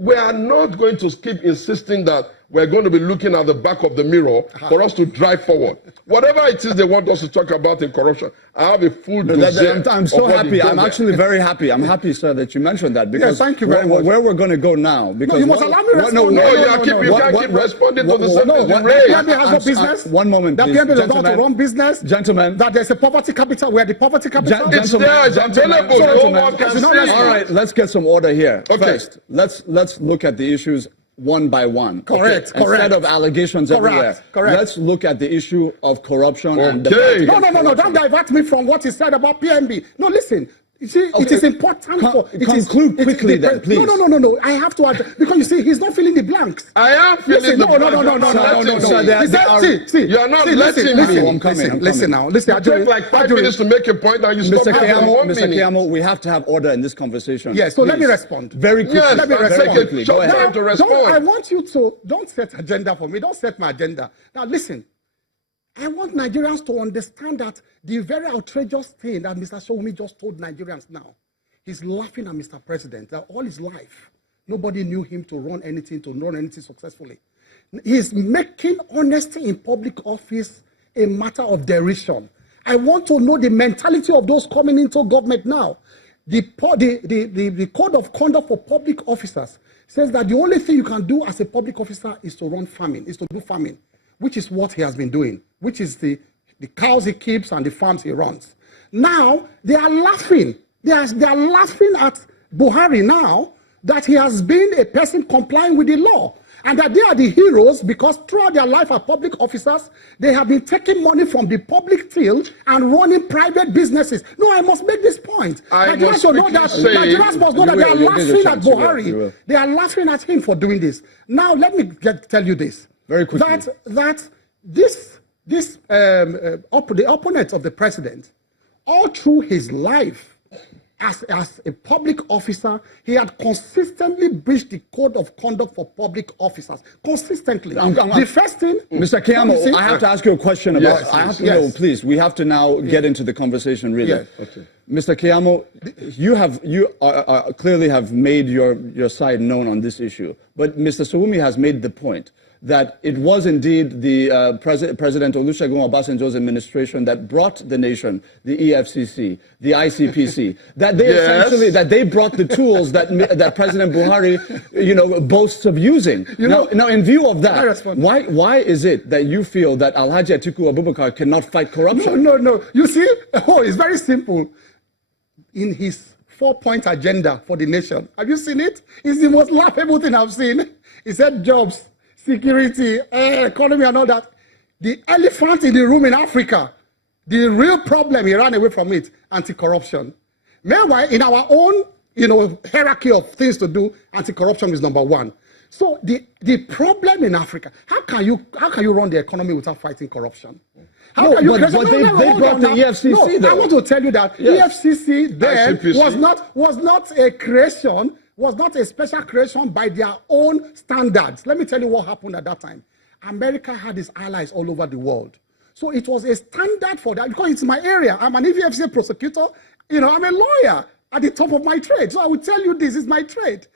we are not going to keep insisting that we're going to be looking at the back of the mirror for us to drive forward. Whatever it is they want us to talk about in corruption, I have a full I'm so happy. I'm actually very happy. I'm happy, sir, that you mentioned that, because thank you very much. Where we're going to go now, because you must allow me to respond. You can't keep responding to the subject you raised. The PNB has no business. One moment, please. The PNB does not run business. Gentlemen. That there's a poverty capital. We are the poverty capital. It's there. It's available. No one can see. All right, let's get some order here. Okay. First, let's look at the issues one by one. Correct. Instead of allegations everywhere. Correct. Let's look at the issue of corruption. Okay. And the No. Don't divert me from what he said about PNB. No, listen. You see, it is important for... Conclude quickly then, please. No. I have to add, because you see, he's not filling the blanks. I am filling the blanks. No. See, you are not letting me. I'm coming. Listen now. Listen, you take like 5 minutes to make a point and you stop after 1 minute. Mr. Keyamo, we have to have order in this conversation. Yes, so let me respond. Very quickly. Yes, let me respond. Go ahead. To respond. I want you to, don't set agenda for me. Don't set my agenda. Now, listen. I want Nigerians to understand that the very outrageous thing that Mr. Showmi just told Nigerians now, he's laughing at Mr. President that all his life, nobody knew him to run anything successfully. He's making honesty in public office a matter of derision. I want to know the mentality of those coming into government now. The code of conduct for public officers says that the only thing you can do as a public officer is to run farming, is to do farming, which is what he has been doing, which is the cows he keeps and the farms he runs. Now, they are laughing. They are laughing at Buhari now that he has been a person complying with the law, and that they are the heroes because throughout their life as public officers, they have been taking money from the public till and running private businesses. No, I must make this point. Nigerians must know that they are laughing at Buhari. They are laughing at him for doing this. Now, let me tell you this. Very quickly. That the opponent of the president, all through his life, as a public officer, he had consistently breached the code of conduct for public officers. Consistently. The first thing... Mr. Keyamo, I have to ask you a question about... Yes, I have to know, please. We have to now get into the conversation, really. Yes. Okay. Mr. Keyamo, you clearly have made your side known on this issue. But Mr. Sowumi has made the point that it was indeed the President Olusegun Obasanjo's administration that brought the nation, the EFCC, the ICPC, that they essentially, that they brought the tools that President Buhari, boasts of using. Now, in view of that, why is it that you feel that Alhaji Atiku Abubakar cannot fight corruption? No. You see, it's very simple. In his 4-point agenda for the nation, have you seen it? It's the most laughable thing I've seen. He said jobs, security, economy and all that. The elephant in the room in Africa, the real problem, he ran away from it, anti-corruption. Meanwhile, in our own hierarchy of things to do, anti-corruption is number one. So the problem in Africa, how can you run the economy without fighting corruption? They brought the EFCC though. I want to tell you that EFCC then was not a creation, was not a special creation by their own standards. Let me tell you what happened at that time. America had its allies all over the world. So it was a standard for that, because it's my area. I'm an EFCC prosecutor. I'm a lawyer at the top of my trade. So I will tell you this is my trade.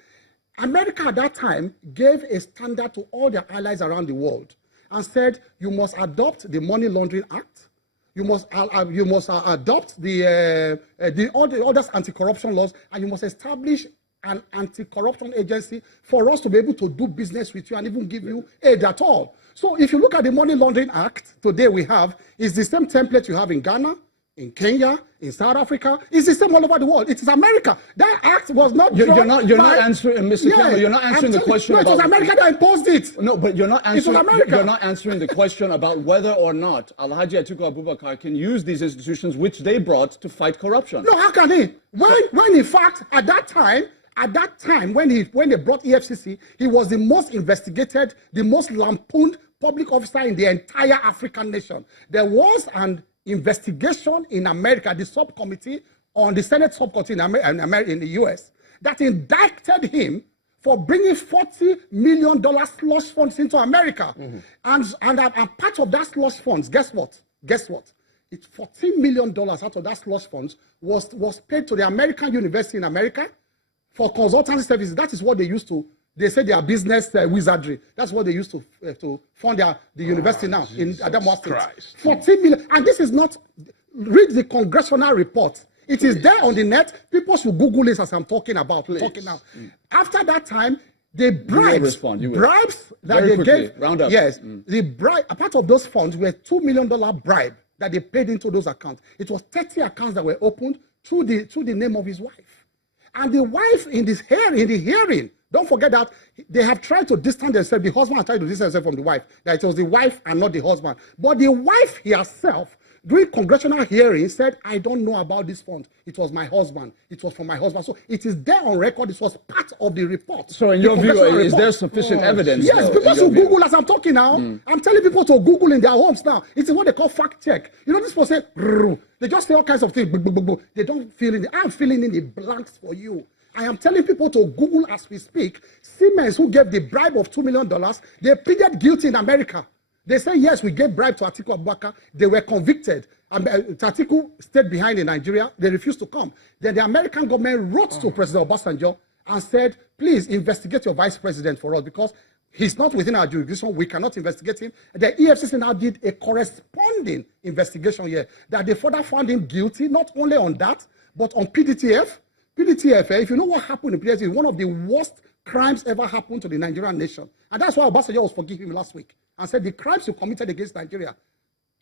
America at that time gave a standard to all their allies around the world and said, you must adopt the Money Laundering Act. You must adopt all the other anti-corruption laws, and you must establish an anti-corruption agency for us to be able to do business with you and even give you aid at all. So if you look at the Money Laundering Act today we have, it's the same template you have in Ghana, in Kenya, in South Africa. It's the same all over the world. It is America. That act was not... You're not answering, Mr. Keyamo, you're not answering the question about... No, it was America that imposed it. No, but you're not answering... It was America. You're not answering the question about whether or not Alhaji Atiku Abubakar can use these institutions which they brought to fight corruption. No, how can he? When in fact, at that time, when they brought EFCC, he was the most investigated, the most lampooned public officer in the entire African nation. There was an investigation in America, the subcommittee on the Senate subcommittee in the US, that indicted him for bringing $40 million slush funds into America. And part of that slush funds, guess what? It's $14 million out of that slush funds was paid to the American University in America for consultancy services. That is what they used to They say they are business wizardry. That's what they used to fund the university now in Adamawa State. 14 million. And this is not, read the congressional report. It is there on the net. People should Google this as I'm talking about. Talking now. After that time, the bribes that they gave. Round up. Yes, the bribe. A part of those funds were $2 million bribe that they paid into those accounts. It was 30 accounts that were opened through the name of his wife. And the wife in the hearing, don't forget that they have tried to distance themselves. The husband has tried to distance himself from the wife. That it was the wife and not the husband. But the wife herself, during congressional hearing, said, I don't know about this fund. It was my husband. It was from my husband. So it is there on record. It was part of the report. So in your view, is there sufficient evidence? Yes, people should Google as I'm talking now. I'm telling people to Google in their homes now. It's what they call fact check. You know, this person say, they just say all kinds of things. They don't fill in. I'm filling in the blanks for you. I am telling people to Google as we speak. Siemens, who gave the bribe of $2 million, they pleaded guilty in America. They say, yes, we gave bribe to Atiku Abubakar. They were convicted. Atiku stayed behind in Nigeria. They refused to come. Then the American government wrote to President Obasanjo and said, please investigate your vice president for us because he's not within our jurisdiction. We cannot investigate him. The EFCC now did a corresponding investigation here that they further found him guilty, not only on that, but on PDTF. PDTF, if you know what happened in PDTF, is one of the worst crimes ever happened to the Nigerian nation. And that's why Obasanjo was forgiving him last week and said the crimes you committed against Nigeria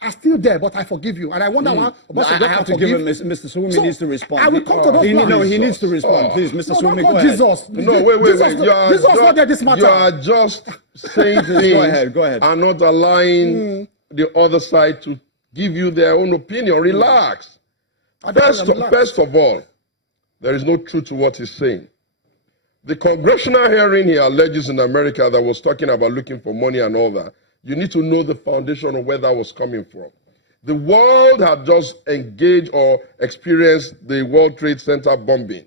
are still there, but I forgive you. And I wonder why Obasanjo I have to give him, Mr. Suwumi needs to respond. I will come to those plans. No, he needs to respond. Please, Mr. Suwumi, go ahead. Jesus. No, wait. Jesus was not there this matter. You are just saying things go ahead. and not allowing the other side to give you their own opinion. Relax. First of all, there is no truth to what he's saying. The congressional hearing he alleges in America that was talking about looking for money and all that, you need to know the foundation of where that was coming from. The world had just engaged or experienced the World Trade Center bombing.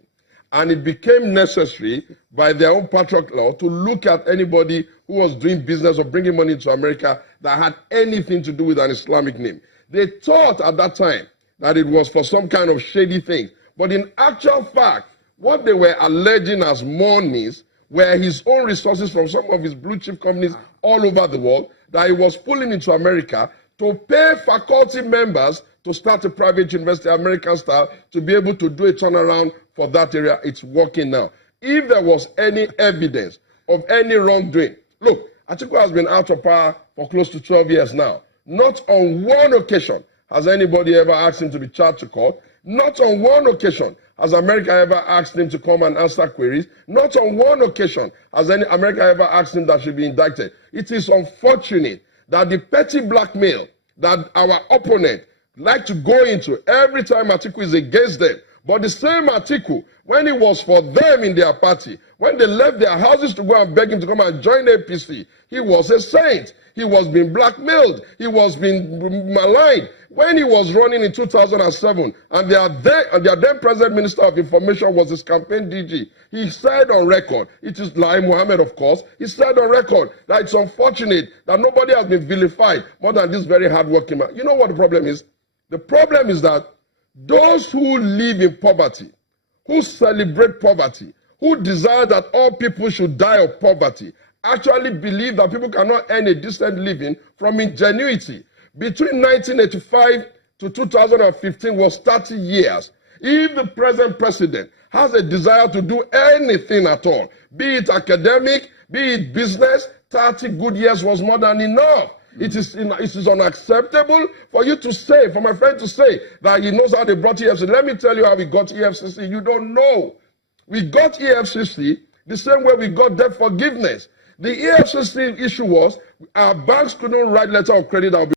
And it became necessary by their own patriot law to look at anybody who was doing business or bringing money to America that had anything to do with an Islamic name. They thought at that time that it was for some kind of shady thing. But in actual fact, what they were alleging as monies were his own resources from some of his blue chip companies all over the world that he was pulling into America to pay faculty members to start a private university, American style, to be able to do a turnaround for that area. It's working now. If there was any evidence of any wrongdoing, look, Atiku has been out of power for close to 12 years now. Not on one occasion has anybody ever asked him to be charged to court. Not on one occasion has America ever asked him to come and answer queries. Not on one occasion has America ever asked him that should be indicted. It is unfortunate that the petty blackmail that our opponent like to go into every time Atiku is against them. But the same Atiku, when it was for them in their party, when they left their houses to go and beg him to come and join APC, he was a saint. He was being blackmailed. He was being maligned. When he was running in 2007, and their then President Minister of Information was his campaign DG, he said on record, it is Lai Mohammed, of course, he said on record that it's unfortunate that nobody has been vilified more than this very hardworking man. You know what the problem is? The problem is that those who live in poverty, who celebrate poverty, who desire that all people should die of poverty, actually believe that people cannot earn a decent living from ingenuity. Between 1985 to 2015 was 30 years. If the present president has a desire to do anything at all, be it academic, be it business, 30 good years was more than enough. It is unacceptable for you to say, for my friend to say that he knows how they brought EFCC. Let me tell you how we got EFCC. You don't know. We got EFCC the same way we got debt forgiveness. The EFCC issue was our banks couldn't write letter of credit that would be